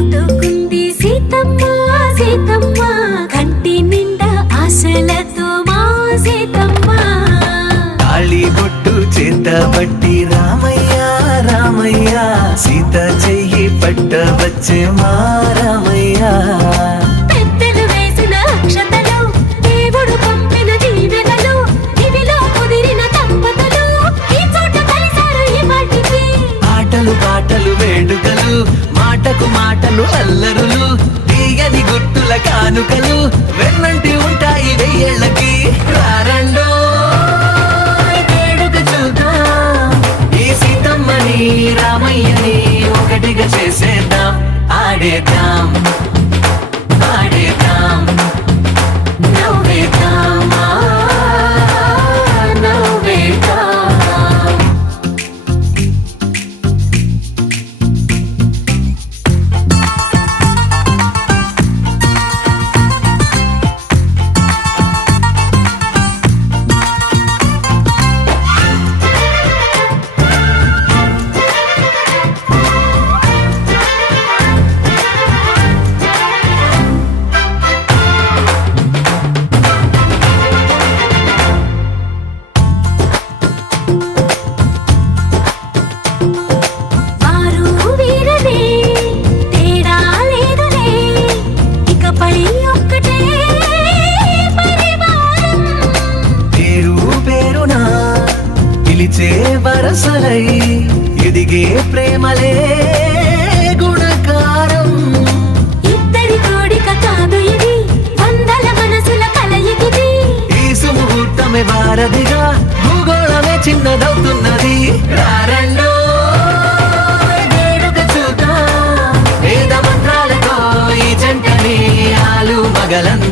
పెట్టుకుంది సీతమ్మ సీతమ్మ కంటి నిండా ఆశలతో మా సీతమ్మ తాళి బొట్టు చేత పట్టి రామయ్య రామయ్య సీత చెయ్యి పట్ట వచ్చే మా రామయ్య పెద్దలు వేసిన అక్షతలు దేవుడు పంపిన దీవెనలు ఇవిలో కుదిరిన దంపతులు ఈ చోట కలిసారు ఈ పాటికి ఆటలు పాటలు వేడుకలు మాటకు మాటలు అల్లరులు తీయని గుర్తుల కానుకలు వెన్నంటి ఉంటాయి వెయ్యేళ్ళకి రారండో వేడుక చూద్దాం ఈ సీతమ్మని రామయ్యని ఒకటిగా చేసేద్దాం ఆడేద్దాం ఆడేద్దాం నవ్వేద్దాం నవ్వేద్దాం వారు వీరనే తేడా లేదులే ఇకపై ఒక్కటే పరివారం పేరు పేరునా పిలిచే వరసలై ఎదిగే ప్రేమలే గుణకారం ఇద్దరి కోడిక కాదు ఇది వందల మనసుల కలయికిది ఈ సుముహూర్తమే వారధిగా భూగోళమే చిన్నదవుతున్నది రారండో వేడుక చూద్దాం వేద మంత్రాలతో ఈ జంటని ఆలు మగలందరూ